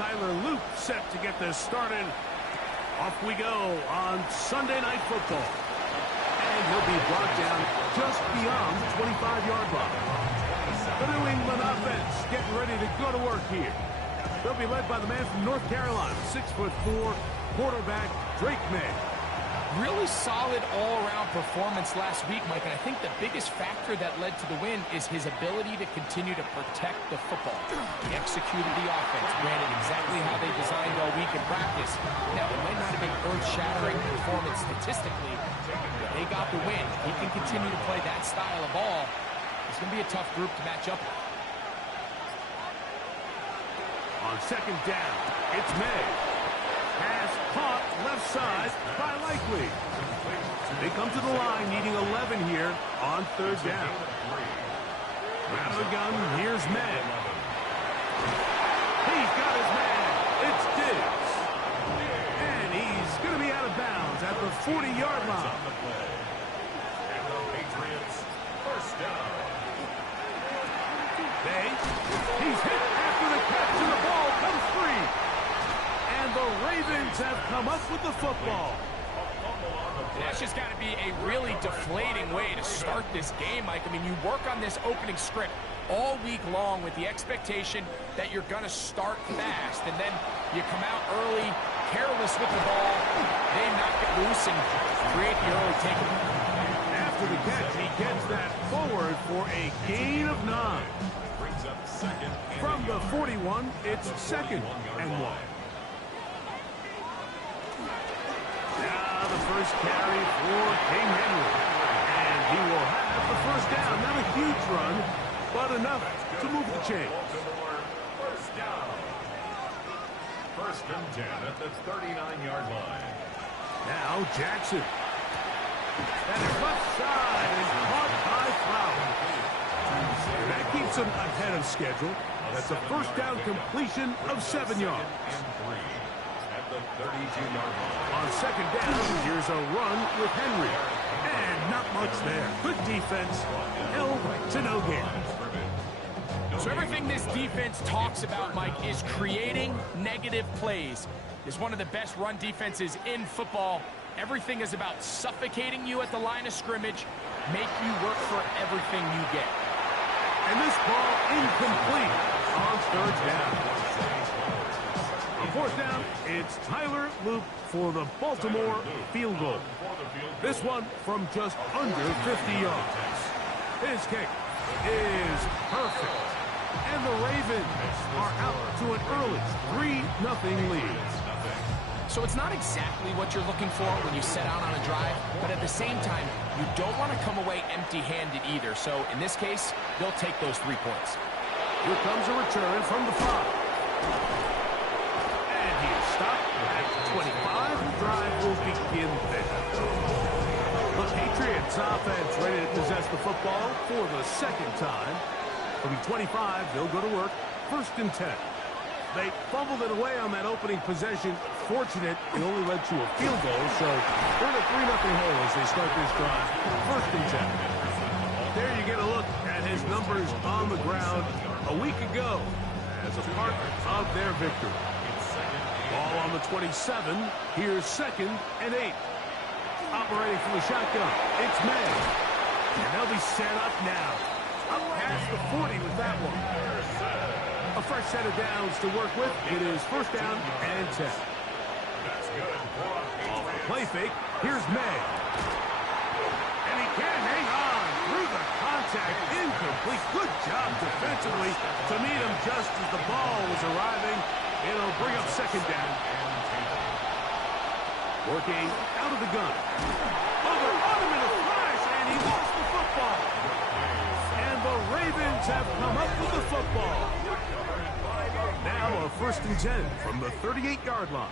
Tyler Loop set to get this started. Off we go on Sunday Night Football. And he'll be brought down just beyond the 25-yard line. The New England offense getting ready to go to work here. They'll be led by the man from North Carolina, 6'4", quarterback Drake May. Really solid all-around performance last week, Mike, and I think the biggest factor that led to the win is his ability to continue to protect the football. He executed the offense, ran it exactly how they designed all week in practice. Now, it might not have been earth-shattering performance statistically, but they got the win. He can continue to play that style of ball. It's going to be a tough group to match up. On second down, it's May. Pass caught left side by Likely. They come to the line needing 11 here on third down. Out of the gun, here's May. He's got his man. It's Diggs. And he's going to be out of bounds at the 40-yard line. And the Patriots first down. May, he's hit after the catch and the ball comes free. And the Ravens have come up with the football. That's just got to be a really deflating way to start this game, Mike. I mean, you work on this opening script all week long with the expectation that you're going to start fast, and then you come out early, careless with the ball. They knock it loose and create the early takeaway. After the catch, he gets that forward for a gain of 9. Brings up second. From the 41, it's second and 1. Now the first carry for King Henry. And he will have the first down. Not a huge run, but enough to move the chains. First down. First and 10 at the 39-yard line. Now Jackson. And his left side is caught by Flowers. That keeps him ahead of schedule. That's a first down completion of 7 yards. And 3 at the 32-yard line. On second down, here's a run with Henry. And not much there. Good defense. Held to no gain. So everything this defense talks about, Mike, is creating negative plays. It's one of the best run defenses in football. Everything is about suffocating you at the line of scrimmage, make you work for everything you get. And this ball incomplete on third down. On fourth down, it's Tyler Loop for the Baltimore field goal. This one from just under 50 yards. His kick is perfect. And the Ravens are out to an early 3-0 lead. So it's not exactly what you're looking for when you set out on a drive, but at the same time, you don't want to come away empty-handed either. So in this case, they'll take those 3 points. Here comes a return from the 5. And he is stopped at 25. The drive will begin there. The Patriots offense ready to possess the football for the second time. From 25, they'll go to work. First and 10. They fumbled it away on that opening possession. Fortunate, it only led to a field goal, so they're in a 3-0 hole as they start this drive. First and 10. There you get a look at his numbers on the ground a week ago as a part of their victory. Ball on the 27. Here's second and 8. Operating from the shotgun, it's May. And they'll be set up now. Up past the 40 with that one. A fresh set of downs to work with. It is first down and 10. Off the play fake, here's May. And he can't hang on through the contact. Incomplete. Good job defensively to meet him just as the ball was arriving. It'll bring up second down. Working out of the gun. Over on him in a flash, and he lost the football. And the Ravens have come up with the football. Now a first and 10 from the 38-yard line.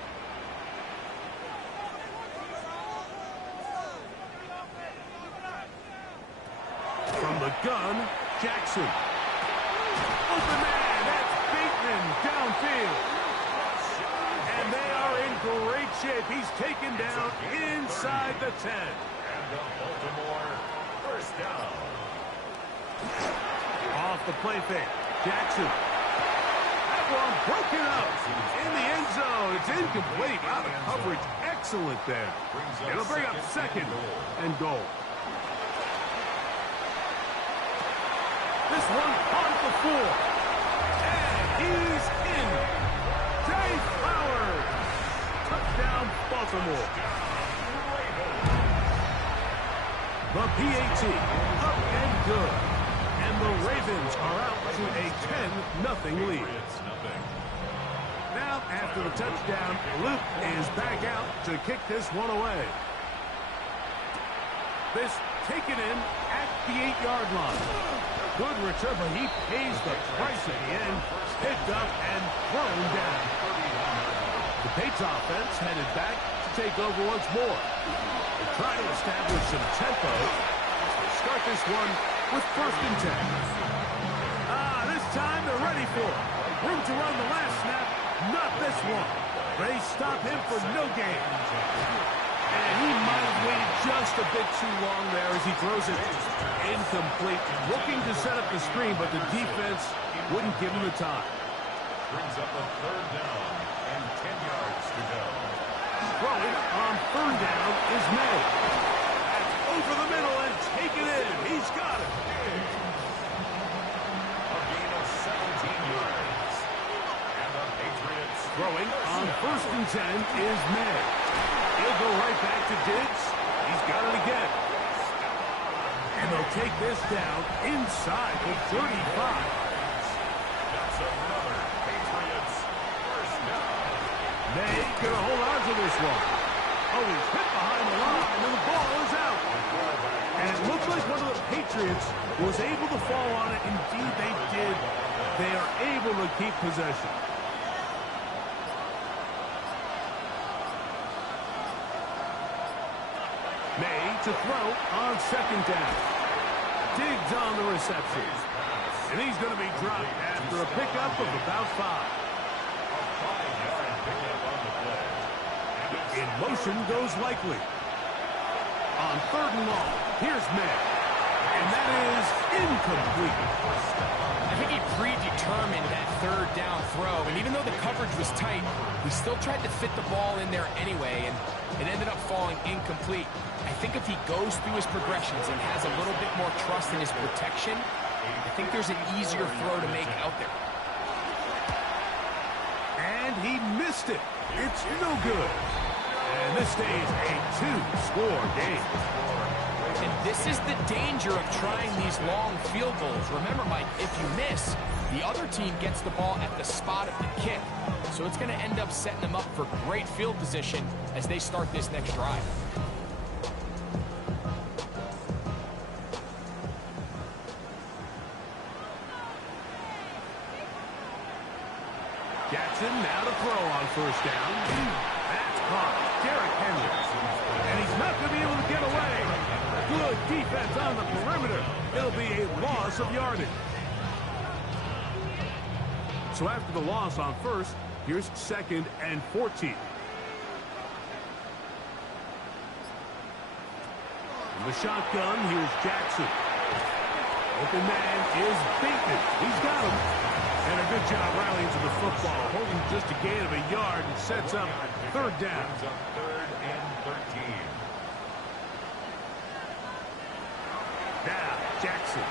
From the gun, Jackson. Open man, that's Bateman downfield. And they are in great shape. He's taken down inside the 10. And the Baltimore first down. Off the play fake, Jackson. one broken up in the end zone. It's incomplete. Wow, the coverage excellent there. It'll bring up second and goal. This one on the floor. And he's in. Zay Flowers. Touchdown, Baltimore. The PAT up and good. And the Ravens are out to a 10-0 lead. Now, after the touchdown, Luke is back out to kick this one away. This taken in at the 8-yard line. Good return, but he pays the price at the end. Picked up and thrown down. The Patriots offense headed back to take over once more. They try to establish some tempo. They start this one with 1st and 10. This time they're ready for it. Room to run the last snap. Not this one. They stop him for no gain. And he might have waited just a bit too long there as he throws it incomplete. Looking to set up the screen, but the defense wouldn't give him the time. Brings up a 3rd down and 10 yards to go. Throwing on 3rd down is May. That's over the middle and taken in. He's got it. A gain of 17 yards. And the Patriots Throwing on 1st and 10 is May. He'll go right back to Diggs. He's got it again. And they'll take this down inside the 35. That's another Patriots 1st down. May gonna hold on to this one. Oh, he's hit behind the line, and the ball is out. And it looks like one of the Patriots was able to fall on it. Indeed, they did. They are able to keep possession. May to throw on 2nd down. Diggs on the reception. And he's going to be dropped after a pickup of about 5. In motion goes Likely. On 3rd and long, here's May. And that is incomplete. I think he predetermined that 3rd down throw, and even though the coverage was tight, he still tried to fit the ball in there anyway, and it ended up falling incomplete. I think if he goes through his progressions and has a little bit more trust in his protection, I think there's an easier throw to make out there. And he missed it. It's no good. And this stays a 2-score game. And this is the danger of trying these long field goals. Remember, Mike, if you miss, the other team gets the ball at the spot of the kick. So it's going to end up setting them up for great field position as they start this next drive. Jackson now to throw on 1st down. That's caught. Derrick Henry. And he's not going to be able to get away. Good defense on the perimeter. It'll be a loss of yardage. So after the loss on 1st, here's 2nd and 14. In the shotgun, here's Jackson. Open man is Bateman. He's got him. And a good job rallying to the football, holding just a gain of a yard and sets up 3rd down. 3rd and 13. Now, Jackson.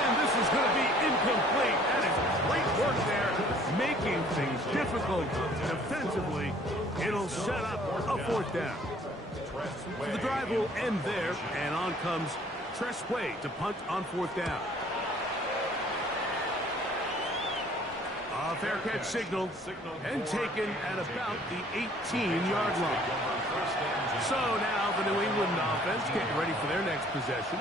And this is going to be incomplete. That is great work there, making things difficult defensively. It'll set up a 4th down. So the drive will end there, and on comes Tressway to punt on 4th down. A fair catch signaled and taken at about the 18-yard line. So now the New England offense getting ready for their next possession.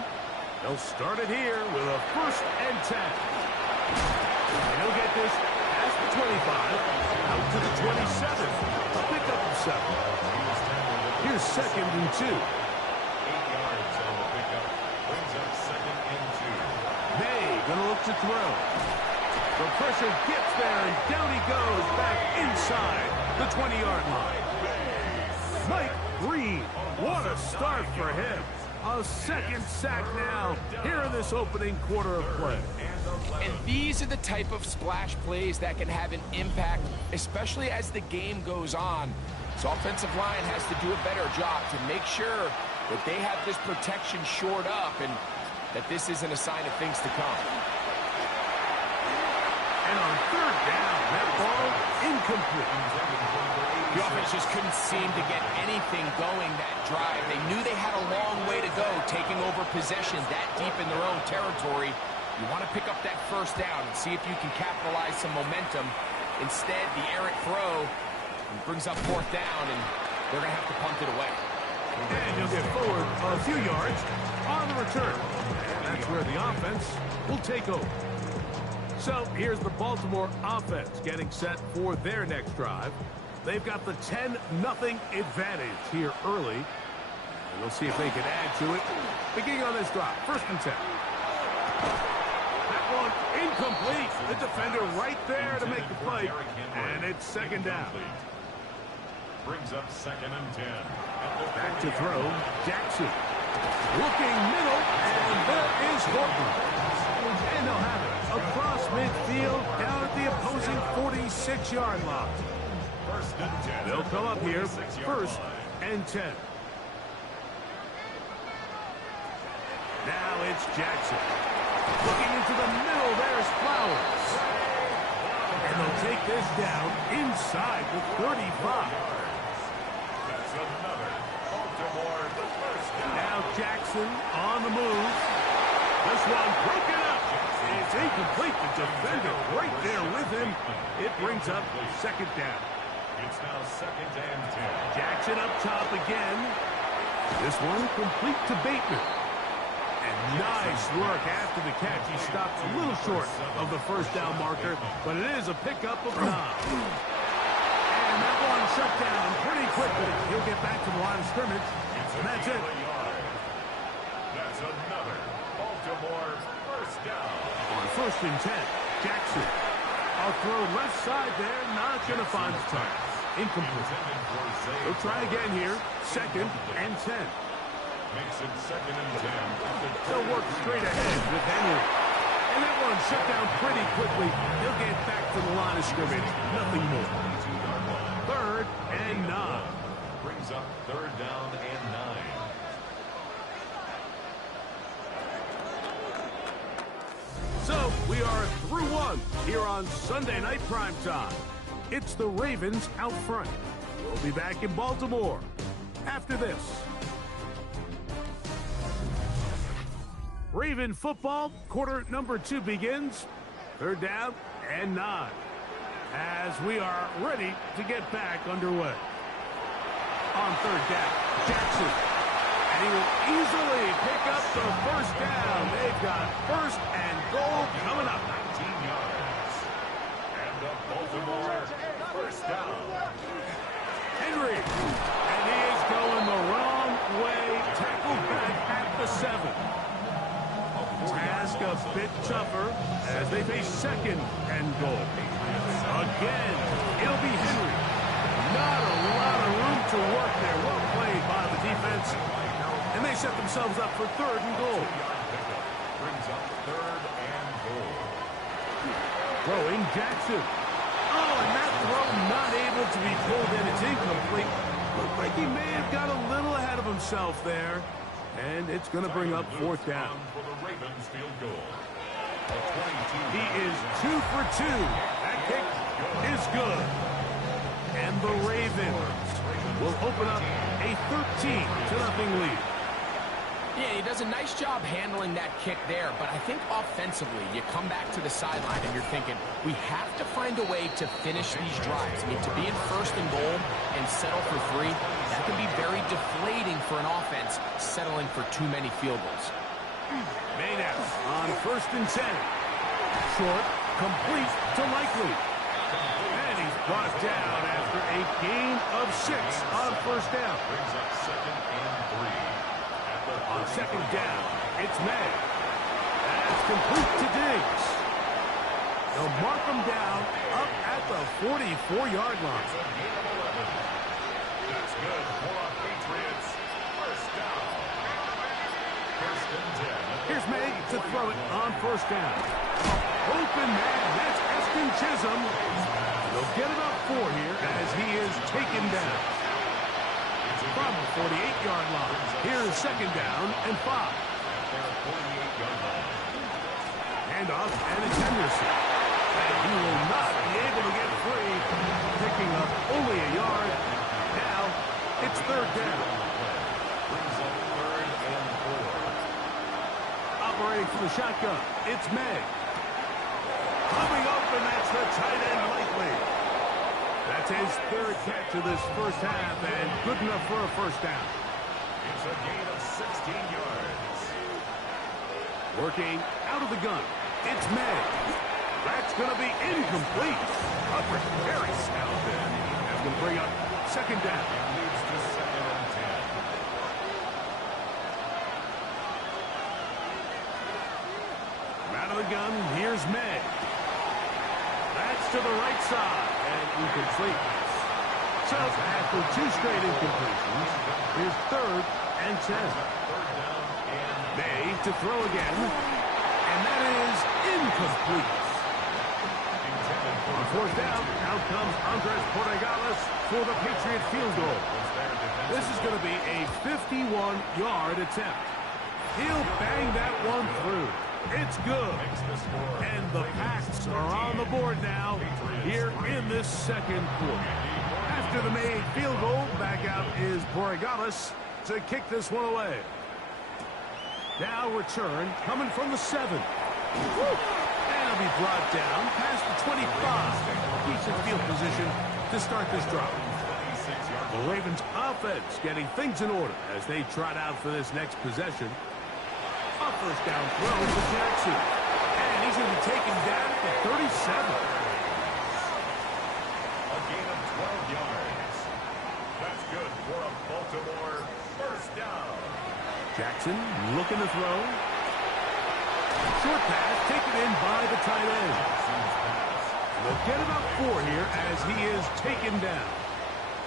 They'll start it here with a 1st and 10. And he'll get this past the 25, out to the 27. A pickup of 7. Here's 2nd and 2. 8 yards on the pickup. Brings up 2nd and 2. May gonna look to throw. The pressure gets there, and down he goes back inside the 20-yard line. Mike Green, what a start for him. A second sack now here in this opening quarter of play. And these are the type of splash plays that can have an impact, especially as the game goes on. So offensive line has to do a better job to make sure that they have this protection shored up and that this isn't a sign of things to come. And on third down, that ball incomplete. The offense just couldn't seem to get anything going that drive. They knew they had a long way to go, taking over possession that deep in their own territory. You want to pick up that first down and see if you can capitalize some momentum. Instead, the errant throw brings up fourth down, and they're going to have to punt it away. And he'll get forward a few yards on the return. And that's where the offense will take over. So here's the Baltimore offense getting set for their next drive. They've got the 10-0 advantage here early. And we'll see if they can add to it. Beginning on this drive, 1st and 10. That one incomplete. The defender right there to make the play. And it's 2nd down. Brings up 2nd and 10. Back to throw, Jackson. Looking middle, and there is Horton. And they'll have it across midfield down at the opposing 46-yard line. 1st and 10. They'll come up here, 1st and 10. Now it's Jackson. Looking into the middle, there's Flowers. And they'll take this down inside the 35. That's another Baltimore, the 1st down. Now Jackson on the move. This one broken up. It's incomplete. The defender right there with him. It brings up 2nd down. It's now 2nd and 10. Jackson up top again. This one complete to Bateman. And nice work after the catch. He stopped a little short of the 1st down marker, but it is a pickup of 9. And that one shut down pretty quickly. He'll get back to the line of scrimmage, and that's it. That's another Baltimore 1st down. On 1st and 10, Jackson. I'll throw left side there, not going to find the time. Incomplete. He'll try again here, 2nd and 10. Makes it 2nd and 10. They'll work straight ahead with Henry. And that one shut down pretty quickly. He'll get back to the line of scrimmage. Nothing more. 3rd and 9. Brings up 3rd down and 9. So we are through 1 here on Sunday Night Primetime. It's the Ravens out front. We'll be back in Baltimore after this. Raven football, quarter number 2 begins. 3rd down and 9. As we are ready to get back underway. On 3rd down, Jackson. And he will easily pick up the 1st down. They've got 1st and goal coming up. 19 yards. And the Baltimore 1st down. Henry. And he is going the wrong way. Tackled back at the 7. Task a bit tougher as they face 2nd and goal. Again, it'll be Henry. Not a lot of room to work there. Well played by the defense. And they set themselves up for 3rd and goal. Brings up 3rd and goal. Throwing Jackson. Oh, and that throw not able to be pulled in. It's incomplete. Looked like he may have got a little ahead of himself there. And it's going to bring up 4th down. For the Ravens field goal. He is 2 for 2. That kick is good. And the Ravens will open up a 13-0 lead. Yeah, he does a nice job handling that kick there, but I think offensively, you come back to the sideline and you're thinking, we have to find a way to finish these drives. I mean, to be in 1st and goal and settle for 3, that can be very deflating for an offense settling for too many field goals. Maynes on 1st and 10. Short, complete to Likely. And he's brought down after a gain of 6 on 1st down. Brings up 2nd and 3. On 2nd down, it's May. That's complete to Diggs. They'll mark him down up at the 44-yard line. That's good for a Patriots 1st down. first down. Open man, that's Eston Chisholm. They'll get about 4 here as he is taken down. From the 48-yard line, here's second down and 5. Handoff, and it's Henderson. And he will not be able to get free, picking up only a yard. Now, it's third down. Brings up 3rd and 4. Operating from the shotgun, it's May. Coming open, that's the tight end, Likely. That's his 3rd catch of this first half, and good enough for a first down. It's a gain of 16 yards. Working out of the gun, it's May. That's going to be incomplete. Coverage very sound there. That's going to bring up second down. It leads to 2nd and 10. Out of the gun, here's May. That's to the right side, and incomplete. So after 2 straight incompletions, here's 3rd and 10. May to throw again, and that is incomplete. On fourth down, out comes Andres Porregales for the Patriot field goal. This is going to be a 51-yard attempt. He'll bang that one through. It's good. And the Pats are on the board now here in this second quarter. After the made field goal, back out is Porregales to kick this one away. Now return coming from the 7. And it'll be brought down past the 25. Decent field position to start this drive. The Ravens offense getting things in order as they trot out for this next possession. A first down throw to Jackson. And he's going to be taken down at the 37. A gain of 12 yards. That's good for a Baltimore first down. Jackson looking to throw. Short pass taken in by the tight end. They'll get about 4 here as he is taken down.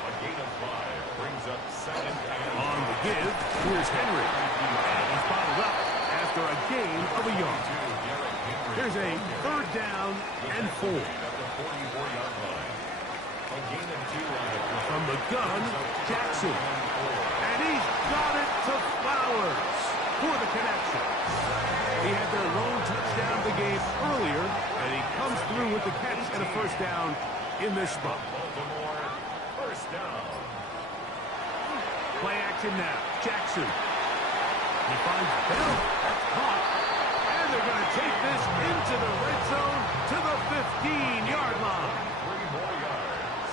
A gain of 5 brings up 2nd and On the give, here's Henry. And he's bottled up after a gain of a yard. Here's a 3rd down and 4. at the 44-yard line. A gain of 2 on the From the gun, Jackson. And he's got it to Flowers for the connection. He had their lone touchdown of the game earlier, and he comes through with the catch and a first down in this spot. Baltimore first down. Play action now. Jackson. He finds Bell. That's caught. And they're going to take this into the red zone to the 15-yard line. 3 more yards.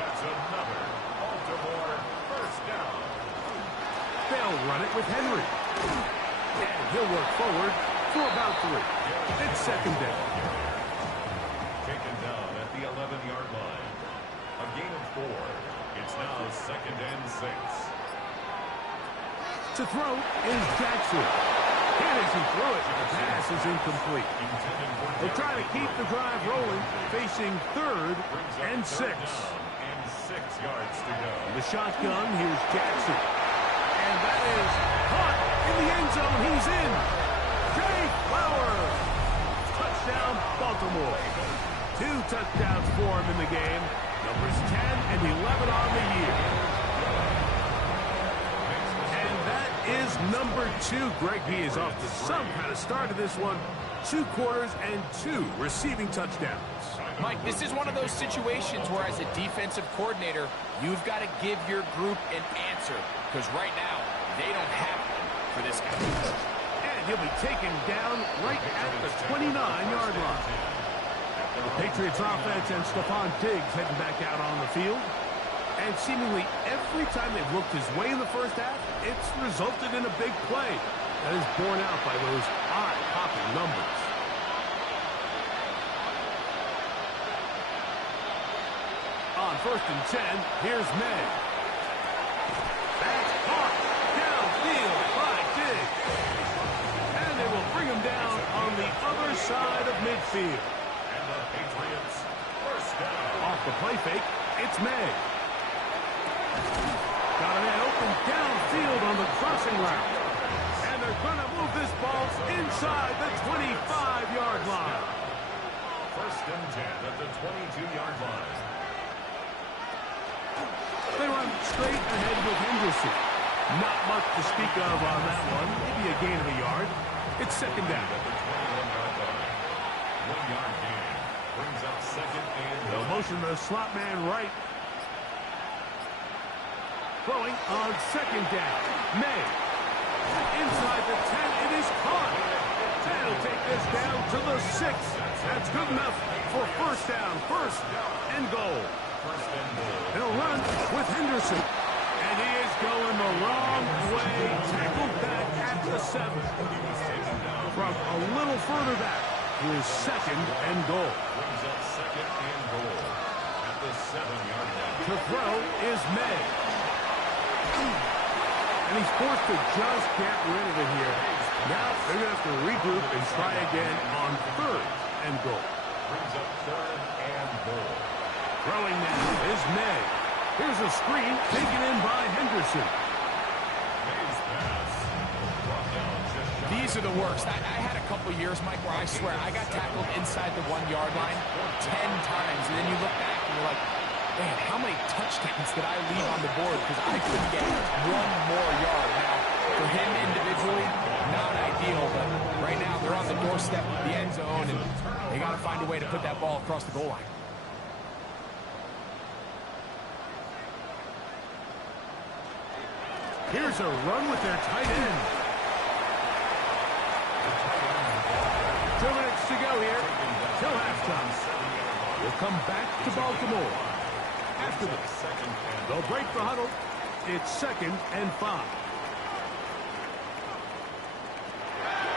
That's another Baltimore first down. They'll run it with Henry. And he'll work forward for about 3. It's second down. Taken down at the 11-yard line. A gain of 4. It's now 2nd and 6. To throw is Jackson. And as he threw it, the pass is incomplete. They'll try to keep the drive rolling, facing 3rd and 6. And 6 yards to go. The shotgun, here's Jackson. And that is caught in the end zone. He's in. Jay Flowers. Touchdown, Baltimore. 2 touchdowns for him in the game. Numbers 10 and 11 on the year. And that is number 2. Greg, he is off to some kind of start of this one. 2 quarters and 2 receiving touchdowns. Mike, this is one of those situations where as a defensive coordinator, you've got to give your group an answer. Because right now, they don't have one for this guy. And he'll be taken down right at the 29-yard line. The Patriots offense and Stephon Diggs heading back out on the field. And seemingly every time they've looked his way in the first half, it's resulted in a big play. That is borne out by those eye-popping numbers. On 1st and 10, here's May. That's caught downfield by Diggs. And they will bring him down on the other side of midfield. And the Patriots first down. Off the play fake, it's May. Got a man open downfield on the crossing route. And they're going to move this ball inside the 25-yard line. First and 10 at the 22-yard line. They run straight ahead with Henderson. Not much to speak of on that one. Maybe a gain of a yard. It's second down. At the 21-yard line. 1-yard gain. Brings up second and They'll motion the slot man right. Throwing on second down. May. Inside the 10. It is caught. They'll take this down to the 6. That's good enough for first down. First and goal. first and goal. He'll run with Henderson. And he is going the wrong way. Tackled back at the 7. From a little further back to his second and goal. Brings up second and goal at the 7-yard line. To throw is May. And he's forced to just get rid of it here. Now they're going to have to regroup and try again on third and goal. Brings up third and goal. Throwing now is May. Here's a screen taken in by Henderson. May's pass. Brought down just shy. These are the worst. I had a couple years, Mike, where I swear I got tackled inside the 1-yard line 10 times. And then you look back and you're like, man, how many touchdowns did I leave on the board because I couldn't get one more yard? Now, for him individually, not ideal, but right now they're on the doorstep of the end zone, and they got to find a way to put that ball across the goal line. Here's a run with their tight end. 2 minutes to go here till halftime. We'll come back to Baltimore. After this, they'll break the huddle. It's second and 5.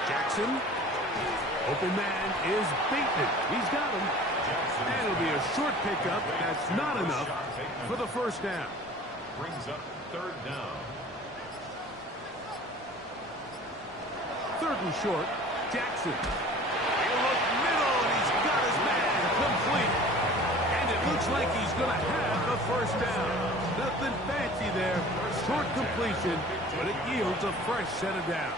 Jackson. Open man is Bateman. He's got him. And it'll be a short pickup. That's not enough for the first down. Brings up third down. Third and short. Jackson. He'll look middle, and he's got his man complete. And it looks like he's going to have the first down. Nothing fancy there. Short completion, but it yields a fresh set of downs.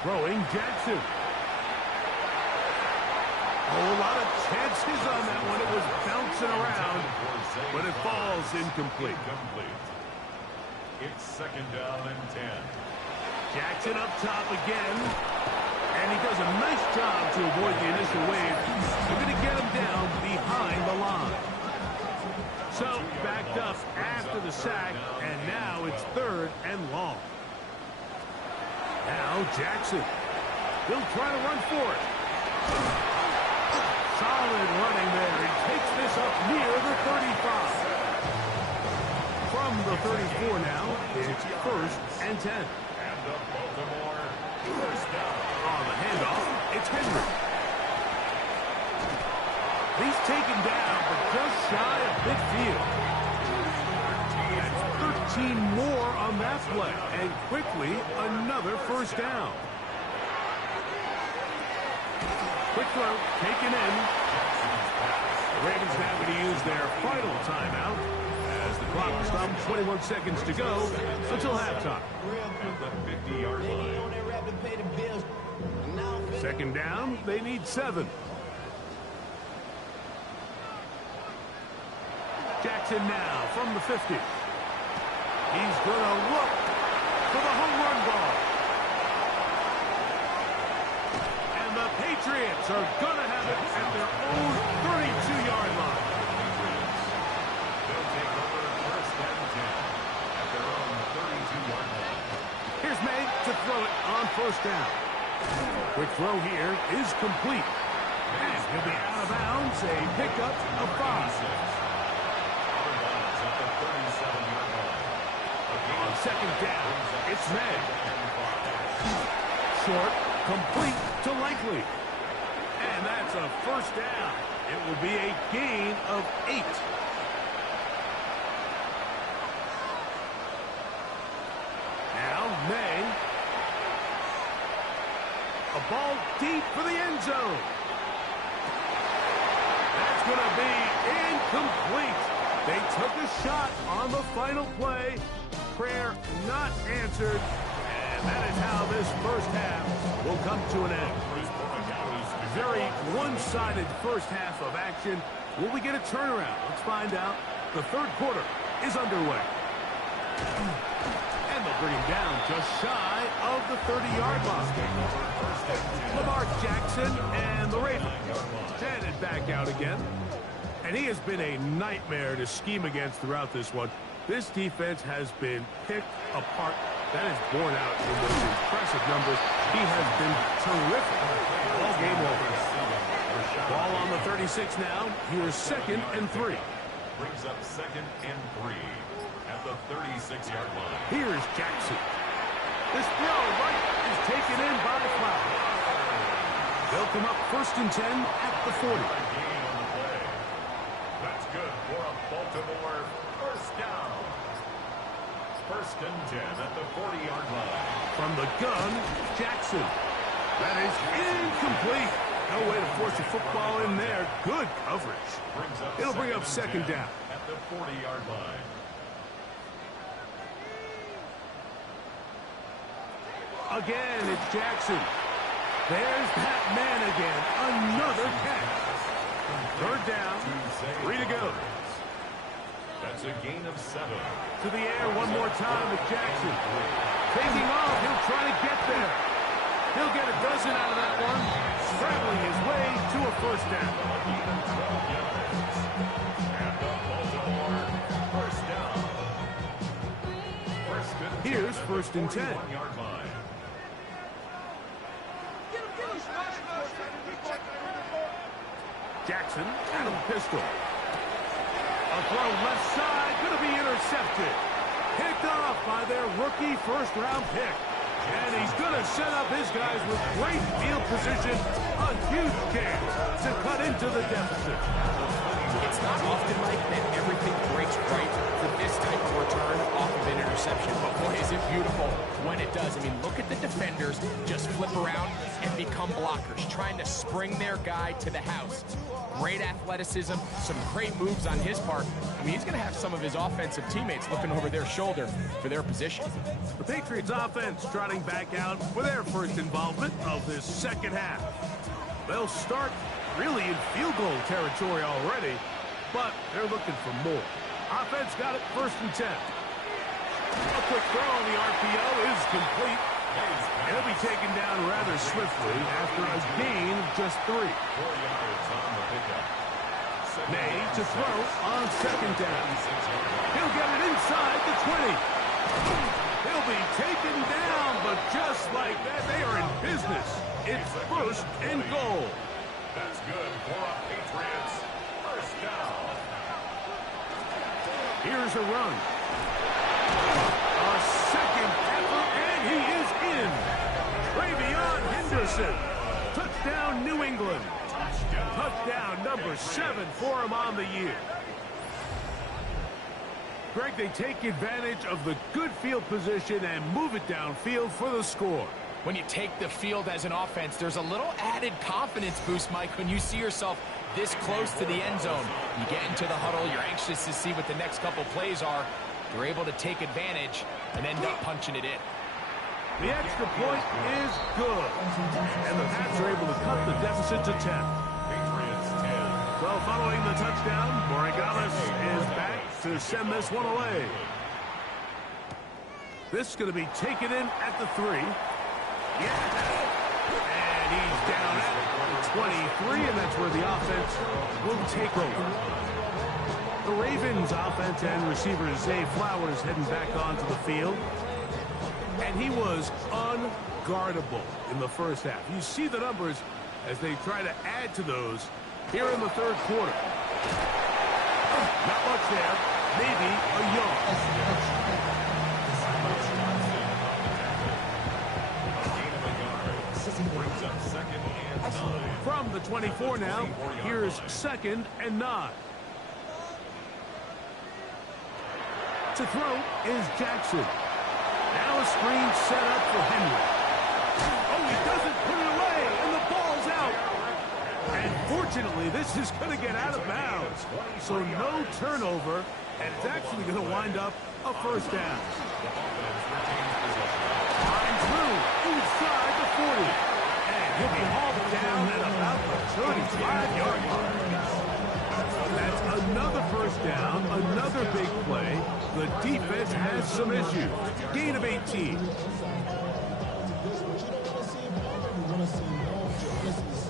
Throwing Jackson. Oh, a lot of chances on that one. It was bouncing around, but it falls incomplete. It's second down and 10. Jackson up top again. And he does a nice job to avoid the initial wave. They're going to get him down behind the line. So, backed up after the sack, and now it's third and long. Now Jackson. He'll try to run for it. Solid running there. He takes this up near the 35. From the 34 now, it's first and 10. And the Baltimore first down. On the handoff, it's Henry. He's taken down, but just shy of midfield. That's 13 more on that play, and quickly another first down. Quick throw, taken in. The Ravens now going to use their final timeout as the clock stops. 21 seconds to go until halftime. At the 50-yard line. Second down, they need 7. Jackson now from the 50. He's going to look for the home run ball. And the Patriots are going to have it at their own 32-yard line. They'll take over first and 10 at their own 32-yard line. Here's May to throw it on first down. Quick throw here is complete. And he'll be out of bounds, a pickup of 5. At the 37-yard line. On second down, it's May. Short, complete to Likely. And that's a first down. It will be a gain of 8. Now May. A ball deep for the end zone. That's going to be incomplete. They took a shot on the final play. Prayer not answered. And that is how this first half will come to an end. Very one-sided first half of action. Will we get a turnaround? Let's find out. The third quarter is underway. And they'll bring him down just shy of the 30-yard line. Lamar Jackson and the Ravens headed back out again. And he has been a nightmare to scheme against throughout this one. This defense has been picked apart. That is borne out in those impressive numbers. He has been terrific all game over. Ball on the 36 now. Here's 2nd and 3. Brings up 2nd and 3 at the 36-yard line. Here's Jackson. This throw right is taken in by Flowers. They'll come up 1st and 10 at the 40. Gain on the play. That's good for a Baltimore first down. 1st and 10 at the 40-yard line. From the gun, Jackson. That is incomplete. No way to force a football in there. Good coverage. It'll bring up 2nd down. At the 40-yard line. Again, it's Jackson. There's that man again. Another catch. 3rd down. 3 to go. That's a gain of 7. To the air one more time with Jackson. Taking off. He'll try to get there. He'll get a dozen out of that one. Traveling his way to a 1st down. And the Baltimore first down. Here's 1st and 10. 41-yard line. Jackson out of the pistol. A throw left side, going to be intercepted. Picked off by their rookie first-round pick. And he's going to set up his guys with great field position. A huge chance to cut into the deficit. It's not often, Mike, that everything breaks right for this type of return off of an interception. But boy, is it beautiful when it does. I mean, look at the defenders just flip around and become blockers, trying to spring their guy to the house. Great athleticism, some great moves on his part. I mean, he's going to have some of his offensive teammates looking over their shoulder for their position. The Patriots offense trotting back out for their first involvement of this second half. They'll start really in field goal territory already, but they're looking for more. Offense got it 1st and 10. A quick throw on the RPO is complete. He'll be taken down rather swiftly after a gain of just 3. 4 yards on the pickup. May to throw on 2nd down. He'll get it inside the 20. He'll be taken down, but just like that, they are in business. It's 1st and goal. That's good for a Patriots first down. Here's a run. A second effort, and he is in. Travion Henderson. Touchdown, New England. Touchdown number 7 for him on the year. Greg, they take advantage of the good field position and move it downfield for the score. When you take the field as an offense, there's a little added confidence boost, Mike, when you see yourself this close to the end zone. You get into the huddle, you're anxious to see what the next couple plays are. You're able to take advantage and end up punching it in. The extra point is good. And the Pats are able to cut the deficit to 10. Patriots 10. So following the touchdown, Borregales is back to send this one away. This is going to be taken in at the 3. Yeah. And he's down at 23, and that's where the offense will take over. The Ravens offense and receiver Zay Flowers heading back onto the field. And he was unguardable in the first half. You see the numbers as they try to add to those here in the third quarter. Not much there. Maybe a yard. Brings up 2nd and 9. From the 24 now, here's 2nd and 9. To throw is Jackson. Now a screen set up for Henry. Oh, he doesn't put it away, and the ball's out. And fortunately, this is going to get out of bounds. So no turnover, and it's actually going to wind up a first down. Line through inside the 40. And he'll be hauled down at about the 35-yard line. That's another first down, another big play. The defense has some issues. Gain of 18.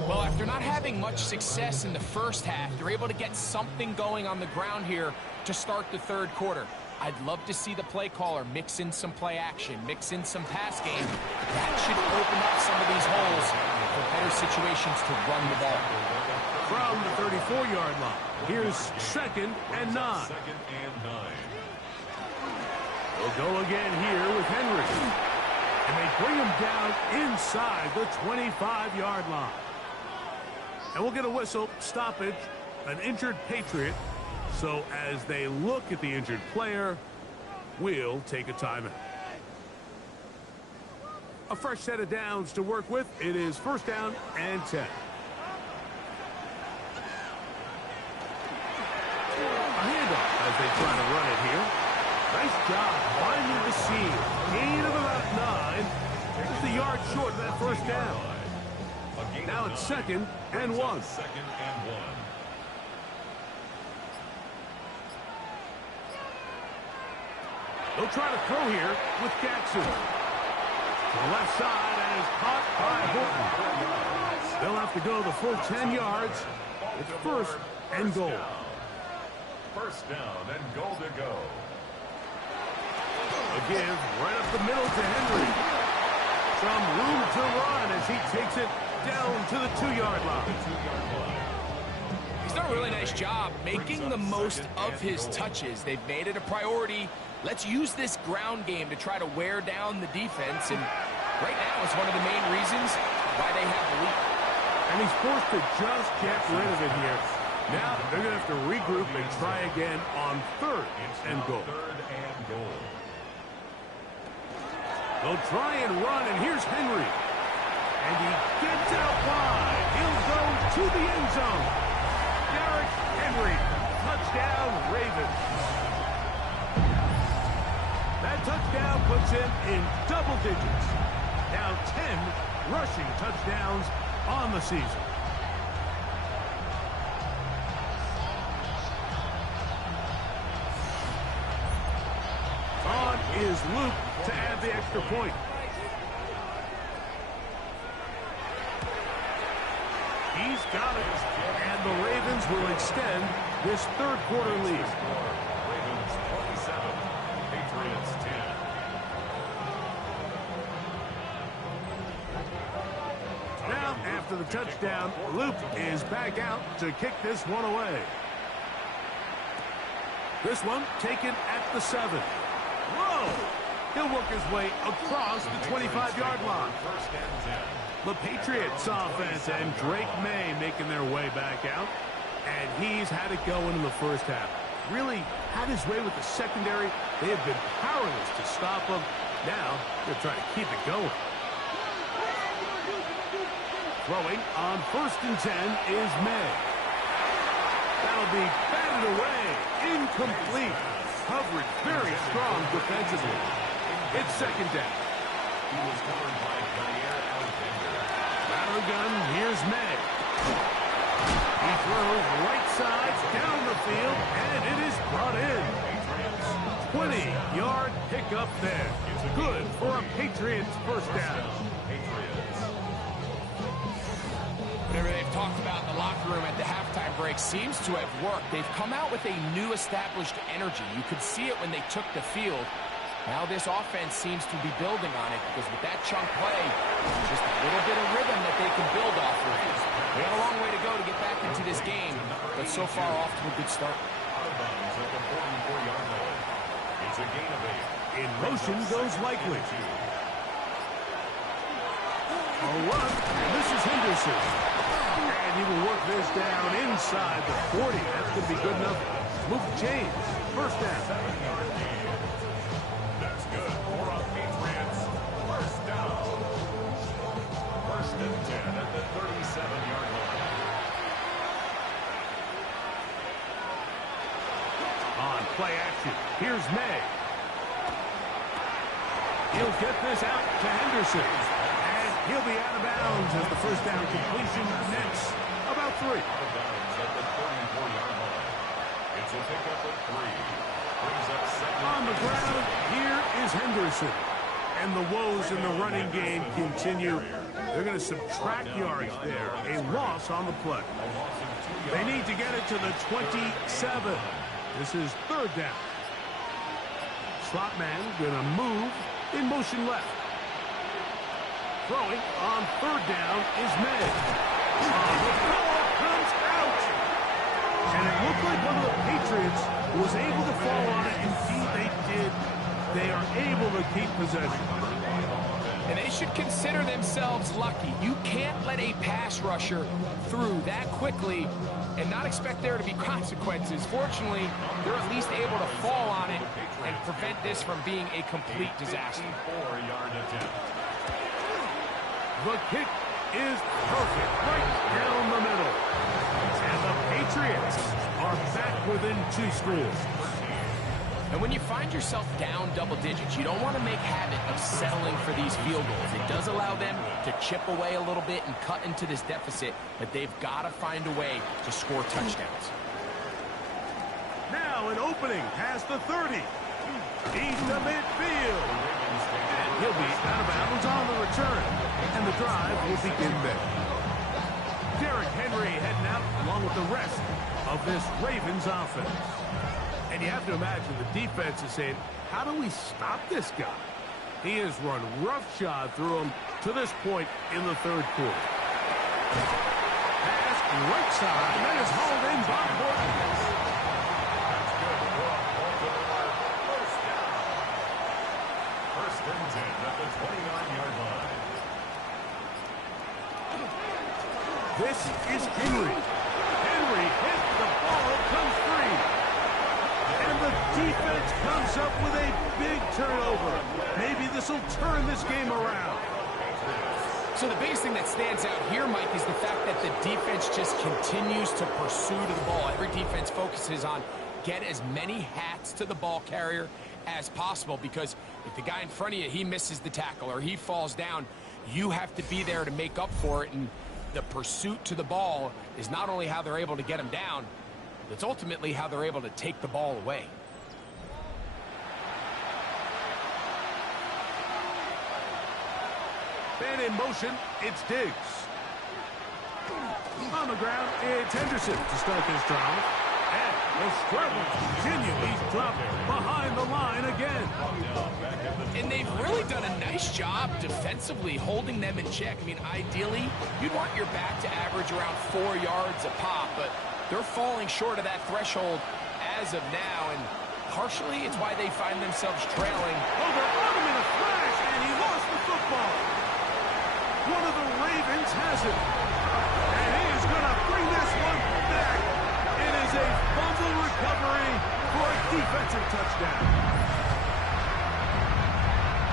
Well, after not having much success in the first half, they're able to get something going on the ground here to start the third quarter. I'd love to see the play caller mix in some play action, mix in some pass game. That should open up some of these holes for better situations to run the ball. From the 34-yard line, here's 2nd and 9. They'll go again here with Henry. And they bring him down inside the 25-yard line. And we'll get a whistle, stoppage, an injured Patriot. So as they look at the injured player, we'll take a timeout. A fresh set of downs to work with. It is 1st down and 10. A handoff as they try to run it here. Nice job finding the seam. Gain of about 9. Just a yard short of that first down. Now it's 2nd and 1. They'll try to throw here with Jackson. To the left side and is caught by Horton. They'll have to go the full 10 yards. It's 1st and goal. 1st down and goal to go. Again, right up the middle to Henry. Some room to run as he takes it down to the 2-yard line. He's done a really nice job making the most of his touches. They've made it a priority. Let's use this ground game to try to wear down the defense. And right now it's one of the main reasons why they have the lead. And he's forced to just get rid of it here. Now they're going to have to regroup and try again on 3rd and goal. They'll try and run, and here's Henry. And he gets out wide. He'll go to the end zone. Derrick Henry, touchdown Ravens. That touchdown puts him in double digits. Now 10 rushing touchdowns on the season. On is Luke to add the extra point. He's got it. And the Ravens will extend this third quarter lead. Ravens 27, Patriots 10. Now, after the touchdown, Luke is back out to kick this one away. This one taken at the 7. Whoa! He'll work his way across the 25-yard line. The Patriots offense and Drake May making their way back out. And he's had it going in the first half. Really had his way with the secondary. They have been powerless to stop him. Now they're trying to keep it going. Throwing on 1st and 10 is May. That'll be batted away. Incomplete. Coverage very strong defensively. It's 2nd down. He was covered by Jair Alexander. Battle gun, here's May. He throws right side down the field, and it is brought in. 20-yard pickup there. Good for a Patriots first down. Whatever they've talked about in the locker room at the halftime break seems to have worked. They've come out with a new established energy. You could see it when they took the field. Now this offense seems to be building on it because with that chunk play, just a little bit of rhythm that they can build off of. They have a long way to go to get back into this game, but so far off to a good start. Out of bounds at the 44-yard line. It's a gain of 8. In motion goes Likely. A run, and this is Henderson. And he will work this down inside the 40. That's going to be good enough. Move the chains. First down. 7-yard gain. That's good for a Patriots first down. 1st and 10 at the 37-yard line. play action. Here's May. He'll get this out to Henderson. And he'll be out of bounds as the first down completion nets about 3. Out of bounds at the 34-yard line. It's a pickup of 3. Brings up second. On the ground, here is Henderson. And the woes in the running game continue. They're going to subtract yards there. A loss on the play. They need to get it to the 27. This is 3rd down. Slot man going to move in motion left. Throwing on 3rd down is May. The ball comes out. And it looked like one of the Patriots was able to fall on it. Indeed, they did. They are able to keep possession. And they should consider themselves lucky. You can't let a pass rusher through that quickly and not expect there to be consequences. Fortunately, they're at least able to fall on it and prevent this from being a complete disaster. 4-yard attempt. The kick is perfect, right down the middle. And the Patriots are back within 2 scores. And when you find yourself down double digits, you don't want to make habit of settling for these field goals. It does allow them to chip away a little bit and cut into this deficit, but they've got to find a way to score touchdowns. Now an opening past the 30. He's to midfield. And he'll be out of bounds on the return. And the drive will begin there. Derrick Henry heading out along with the rest of this Ravens offense. And you have to imagine the defense is saying, how do we stop this guy? He has run roughshod through him to this point in the 3rd quarter. Pass right side, and that is hauled in by Morton. That's good. Baltimore. First down. 1st and 10 at the 29-yard line. This is Henry. Henry hit the ball, comes free. And the defense comes up with a big turnover. Maybe this will turn this game around. So the biggest thing that stands out here, Mike, is the fact that the defense just continues to pursue to the ball. Every defense focuses on get as many hats to the ball carrier as possible, because if the guy in front of you, he misses the tackle or he falls down, you have to be there to make up for it. And the pursuit to the ball is not only how they're able to get him down, it's ultimately how they're able to take the ball away. Man in motion, it's Diggs. On the ground, it's Henderson to start this drive. And the struggle continues. He's dropped behind the line again. And they've really done a nice job defensively holding them in check. I mean, ideally, you'd want your back to average around 4 yards a pop, but they're falling short of that threshold as of now, and partially it's why they find themselves trailing. Oh, they're on him in a flash, and he lost the football. One of the Ravens has it. And he is going to bring this one back. It is a fumble recovery for a defensive touchdown.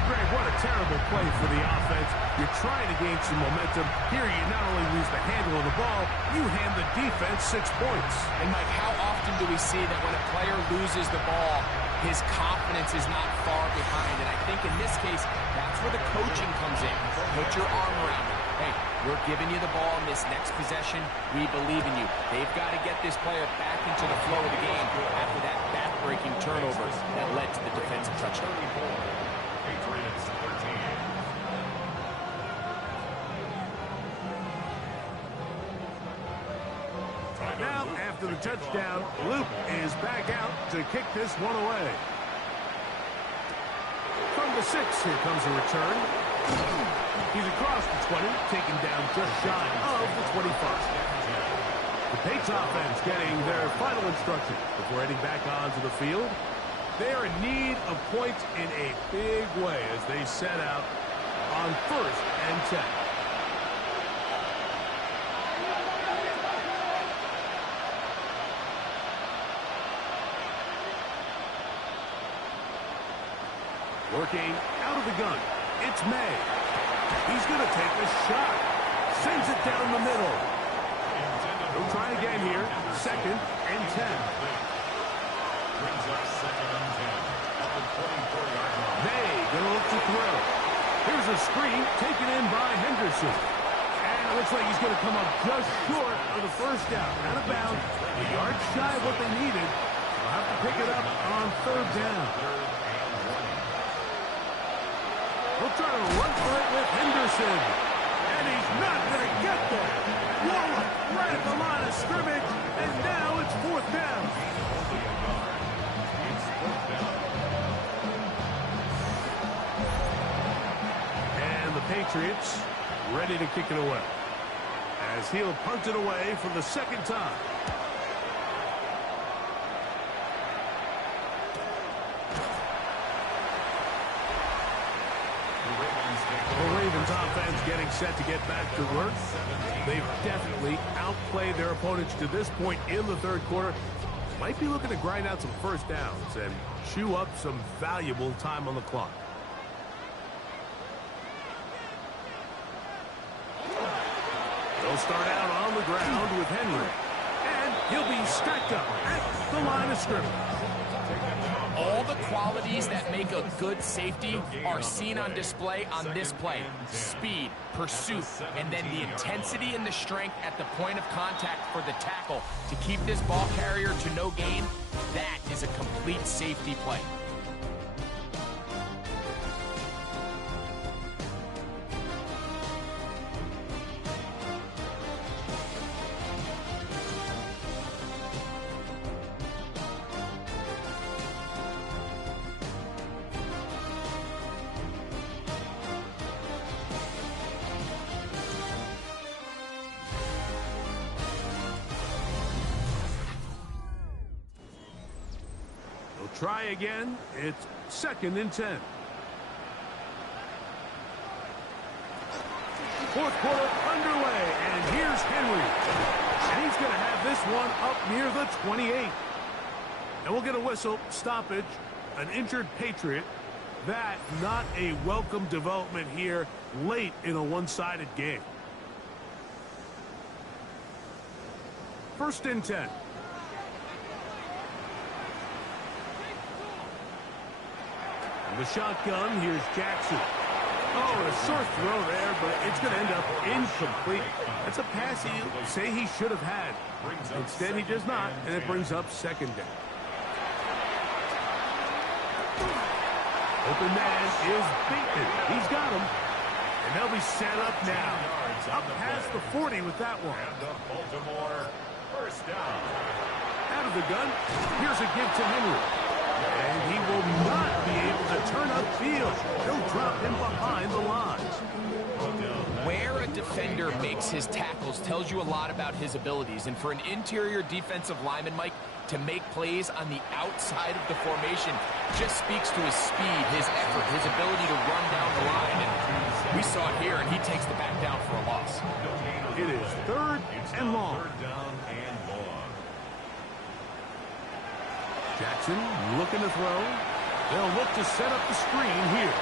Greg, what a terrible play for the offense. You're trying to gain some momentum. Here you not only lose the handle of the ball, you hand the defense 6 points. And Mike, how often do we see that when a player loses the ball, his confidence is not far behind? And I think in this case, that's where the coaching comes in. Put your arm around him. Hey, we're giving you the ball in this next possession. We believe in you. They've got to get this player back into the flow of the game after that back-breaking turnover that led to the defensive touchdown. Patriots 13. Now, after the touchdown, Luke is back out to kick this one away. From the 6, here comes a return. He's across the 20, taken down just shy of the 25. The Patriots offense getting their final instruction before heading back onto the field. They are in need of points in a big way as they set out on 1st and 10. Working out of the gun, it's May. He's going to take a shot. Sends it down the middle. He'll try again here. 2nd and 10. Brings up 2nd and 10 at the 24-yard line. May gonna look to throw. Here's a screen taken in by Henderson. And it looks like he's going to come up just short of the first down. Out of bounds, a yard shy of what they needed. They'll have to pick it up on 3rd down. They'll try to run for it with Henderson. And he's not going to get there. Warwick right at the line of scrimmage. And now it's 4th down. Patriots ready to kick it away as he'll punt it away for the 2nd time. The Ravens offense getting set to get back to work. They've definitely outplayed their opponents to this point in the 3rd quarter. Might be looking to grind out some first downs and chew up some valuable time on the clock. They'll start out on the ground with Henry. And he'll be stacked up at the line of scrimmage. All the qualities that make a good safety are seen on display on this play. Speed, pursuit, and then the intensity and the strength at the point of contact for the tackle to keep this ball carrier to no gain. That is a complete safety play. Try again. It's 2nd and 10. 4th quarter underway, and here's Henry. And he's going to have this one up near the 28. And we'll get a whistle, stoppage, an injured Patriot. That not a welcome development here late in a one-sided game. 1st and 10. The shotgun, here's Jackson. Oh, a short throw there, but it's going to end up incomplete. That's a pass he'll say he should have had. Instead, he does not, and it brings up 2nd down. Open man is beaten. He's got him. And they'll be set up now. Up past the 40 with that one. And the Baltimore 1st down. Out of the gun, here's a give to Henry. And he will not be able to turn upfield. He'll drop him behind the lines. Where a defender makes his tackles tells you a lot about his abilities. And for an interior defensive lineman, Mike, to make plays on the outside of the formation just speaks to his speed, his effort, his ability to run down the line. And we saw it here, and he takes the back down for a loss. It is 3rd and long. 3rd down and long. Jackson looking to throw. They'll look to set up the screen here.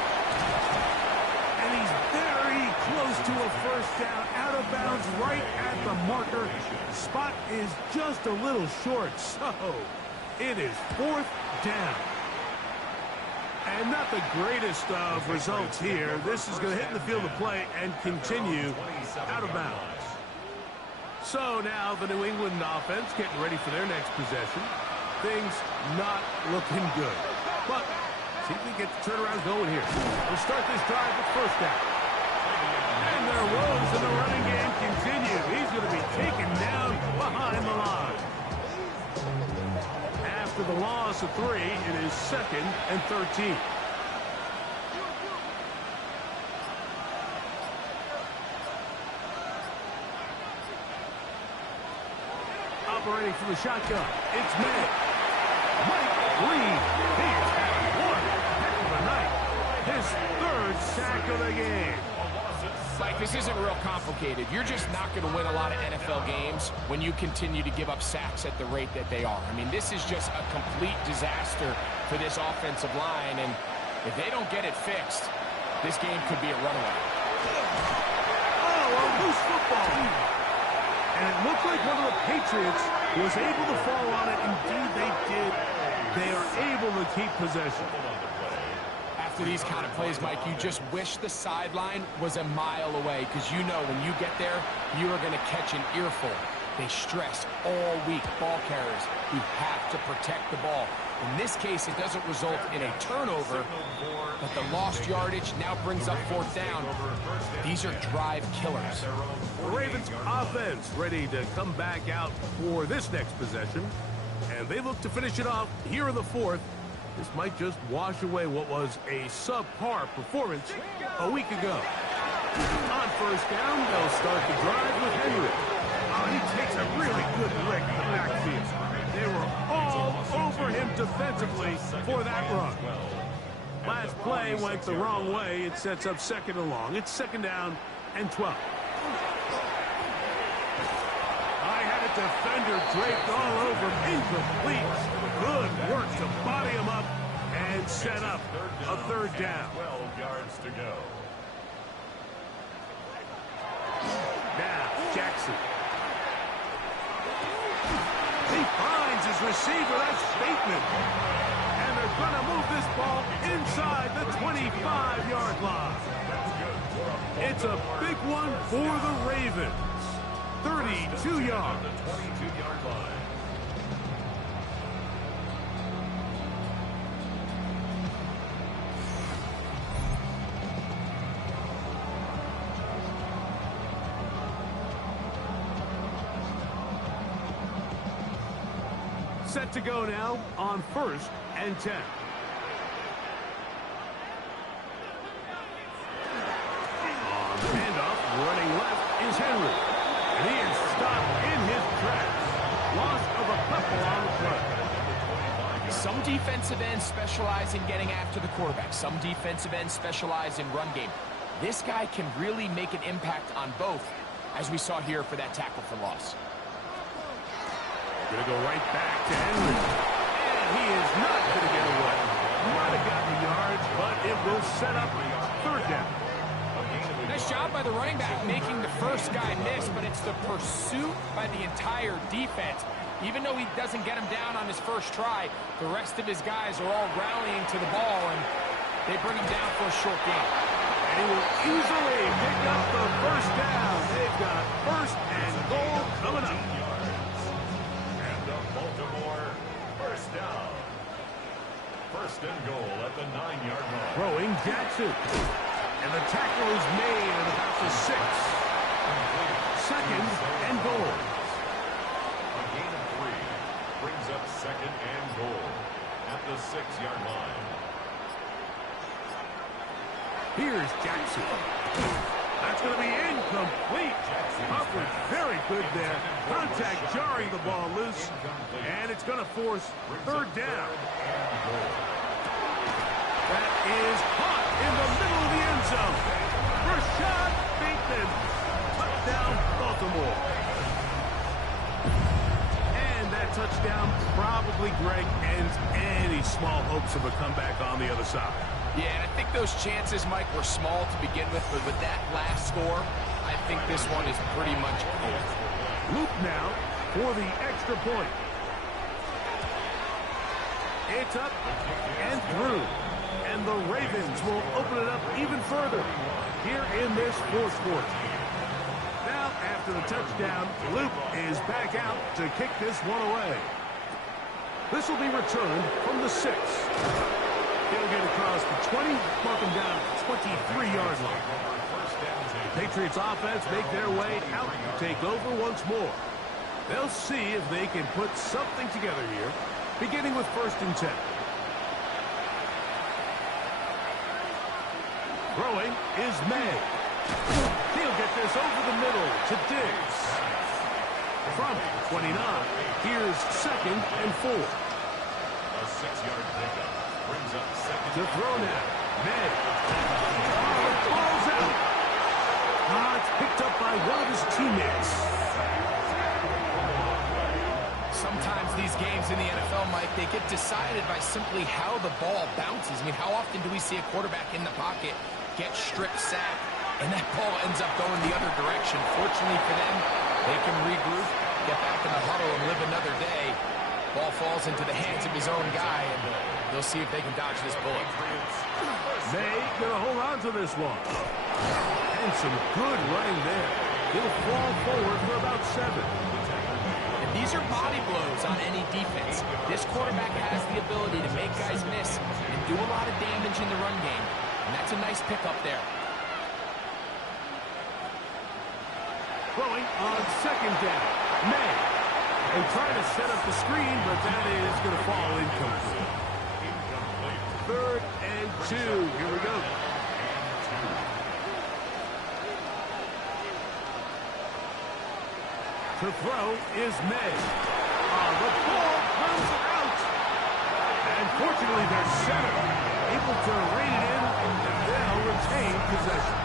And he's very close to a 1st down. Out of bounds right at the marker. Spot is just a little short. So it is 4th down. And not the greatest of results here. This is going to hit in the field of play and continue out of bounds. So now the New England offense getting ready for their next possession. Things not looking good. But see if we get the turnaround going here. We'll start this drive with 1st down. And their woes in the running game continue. He's going to be taken down behind the line. After the loss of 3, it is 2nd and 13. Operating from the shotgun, it's May. Mike Reed, he's had one heck of a night. His 3rd sack of the game. Mike, this isn't real complicated. You're just not going to win a lot of NFL games when you continue to give up sacks at the rate that they are. I mean, this is just a complete disaster for this offensive line, and if they don't get it fixed, this game could be a runaway. Oh, a loose football. And it looked like one of the Patriots was able to fall on it. Indeed, they did. They keep possession. After these kind of plays, Mike, you just wish the sideline was a mile away, because you know when you get there, you are going to catch an earful. They stress all week, ball carriers, who have to protect the ball. In this case, it doesn't result in a turnover, but the lost yardage now brings up fourth down. These are drive killers. The Ravens offense ready to come back out for this next possession, and they look to finish it off here in the fourth. This might just wash away what was a subpar performance a week ago. On first down, they'll start the drive with Henry. Oh, he takes a really good lick in the backfield. They were all over him defensively for that run. Last play went the wrong way. It sets up second and long. It's second down and 12. I had a defender draped all over him. Incomplete. Good work to body him up and set up a third down. 12 yards to go. Now, Jackson. He finds his receiver. That's Bateman. And they're going to move this ball inside the 25-yard line. It's a big one for the Ravens. 32 yards. The 22-yard line. Set to go now on first and 10. On the handoff, running left is Henry. And he is stopped in his tracks. Loss of a couple on the play. Some defensive ends specialize in getting after the quarterback. Some defensive ends specialize in run game. This guy can really make an impact on both, as we saw here for that tackle for loss. Going to go right back to Henry. And he is not going to get away. Might have gotten the yards, but it will set up third down. Nice job by the running back making the first guy miss, but it's the pursuit by the entire defense. Even though he doesn't get him down on his first try, the rest of his guys are all rallying to the ball, and they bring him down for a short gain. And he will easily pick up the first down. They've got first and goal coming up. First down. First and goal at the 9-yard line. Throwing Jackson. And the tackle is made at about the 6. Second and goal. A gain of 3 brings up second and goal at the 6-yard line. Here's Jackson. That's going to be incomplete. Humphrey very good there. Contact jarring the ball loose. And it's going to force third down. That is caught in the middle of the end zone. Rashad Bateman. Touchdown, Baltimore. And that touchdown probably, Greg, ends any small hopes of a comeback on the other side. Yeah, and I think those chances, Mike, were small to begin with, but with that last score, I think this one is pretty much over. Loop now for the extra point. It's up and through. And the Ravens will open it up even further here in this fourth quarter. Now, after the touchdown, Loop is back out to kick this one away. This will be returned from the 6. He'll get across the 20, mark him down at the 23-yard line. Patriots offense make their way out to take over once more. They'll see if they can put something together here, beginning with first and 10. Throwing is May. He'll get this over the middle to Diggs. From 29, here's second and 4. A 6-yard pickup brings up second. To throw now. May. Oh, the ball's out. It's picked up by one of his teammates. Sometimes these games in the NFL, Mike, they get decided by simply how the ball bounces. I mean, how often do we see a quarterback in the pocket get strip sacked, and that ball ends up going the other direction? Fortunately for them, they can regroup, get back in the huddle, and live another day. Ball falls into the hands of his own guy, and they'll see if they can dodge this bullet. May gonna hold on to this one. And some good running there. He'll fall forward for about 7. And these are body blows on any defense. This quarterback has the ability to make guys miss and do a lot of damage in the run game. And that's a nice pickup there. Throwing on 2nd down. May. They try to set up the screen, but that is going to fall incomplete. 3rd and 2. Here we go. To throw is May. The ball comes out. And fortunately, their center able to rein it in, and they'll retain possession.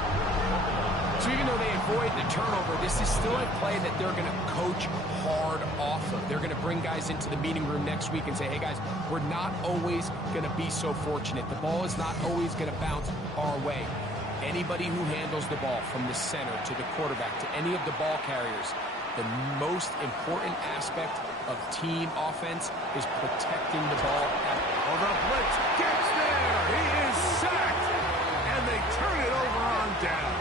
So even though they avoid the turnover, this is still a play that they're going to coach hard off of. They're going to bring guys into the meeting room next week and say, hey, guys, we're not always going to be so fortunate. The ball is not always going to bounce our way. Anybody who handles the ball from the center to the quarterback to any of the ball carriers, the most important aspect of team offense is protecting the ball. The blitz gets there. He is sacked. And they turn it over on down.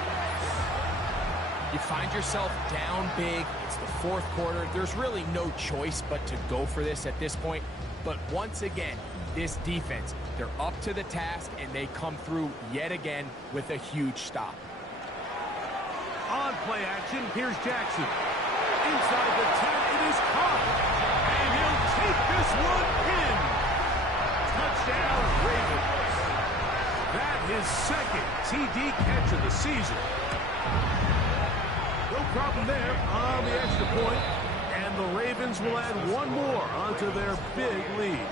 You find yourself down big. It's the 4th quarter. There's really no choice but to go for this at this point. But once again, this defense, they're up to the task, and they come through yet again with a huge stop. On play action, here's Jackson. Inside the 10, it is caught. And he'll take this one in. Touchdown, Ravens. That his 2nd TD catch of the season. No problem there on the extra point, and the Ravens will add one more onto their big lead.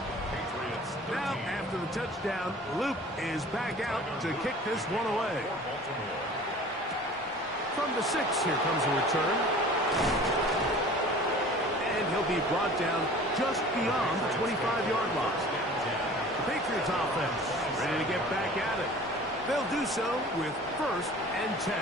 Now, after the touchdown, Luke is back out to kick this one away. From the 6, here comes a return. And he'll be brought down just beyond the 25-yard line. The Patriots offense ready to get back at it. They'll do so with 1st and 10.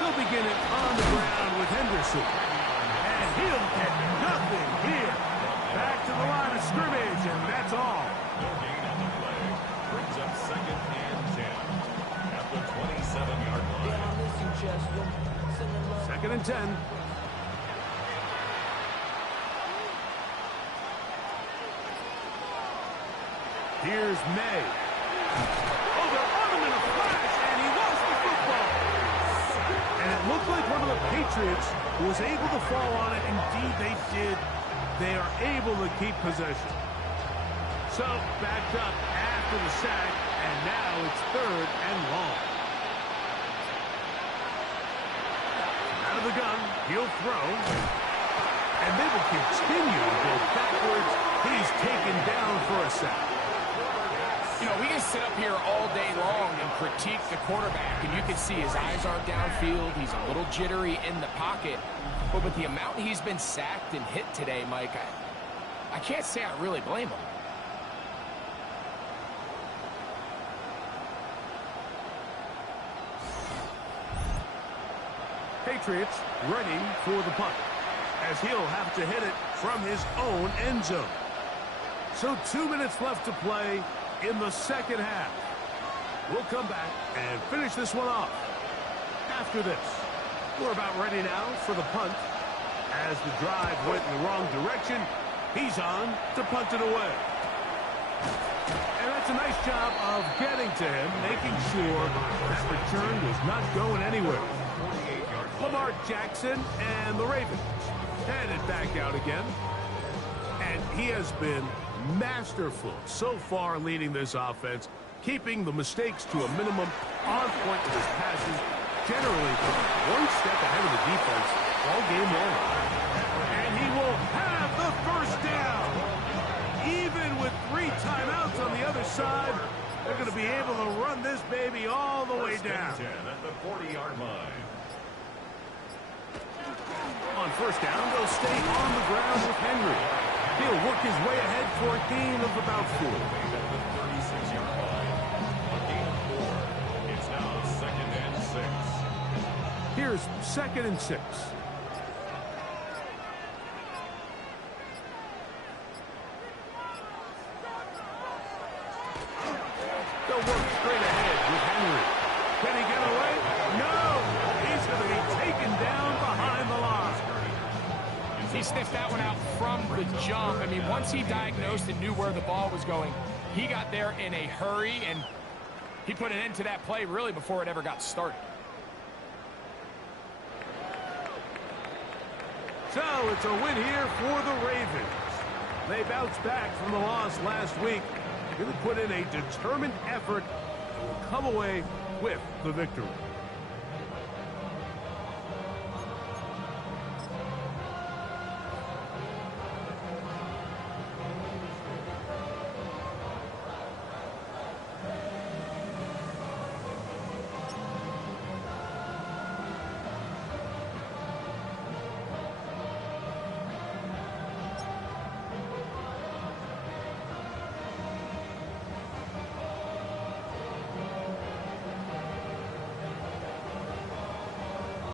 They'll begin it on the ground with Henderson. And he'll get nothing here. Back to the line of scrimmage, and that's all. No gain on the play. Brings up 2nd and 10 at the 27-yard line. 2nd and 10. Here's May. Oh, they're on him in a flash, and he lost the football. And it looked like one of the Patriots was able to fall on it. Indeed, they did. They are able to keep possession. So, backed up after the sack, and now it's 3rd and long. Out of the gun, he'll throw. And they will continue to go backwards. He's taken down for a sack. You know, we can sit up here all day long and critique the quarterback, and you can see his eyes aren't downfield. He's a little jittery in the pocket. But with the amount he's been sacked and hit today, Mike, I can't say I really blame him. Patriots ready for the punt, as he'll have to hit it from his own end zone. So 2 minutes left to play in the 2nd half. We'll come back and finish this one off after this. We're about ready now for the punt. As the drive went in the wrong direction, he's on to punt it away. And that's a nice job of getting to him, making sure that return was not going anywhere. Lamar Jackson and the Ravens headed back out again. And he has been masterful so far leading this offense, keeping the mistakes to a minimum, on point with his passes, generally one step ahead of the defense all game long. And he will have the 1st down. Even with 3 timeouts on the other side, they're going to be able to run this baby all the way down. 10 at the 40-yard line. On 1st down, they'll stay on the ground with Henry. He'll work his way ahead for a gain of about 4. At the 36-yard line. A gain of 4. It's now 2nd and 6. Here's 2nd and 6. They'll work straight ahead with Henry. Can he get away? No! He's going to be taken down behind the line. He sniffed that one out from the jump. I mean, once he diagnosed and knew where the ball was going, he got there in a hurry, and he put an end to that play really before it ever got started. So it's a win here for the Ravens. They bounced back from the loss last week. Going to put in a determined effort and will come away with the victory.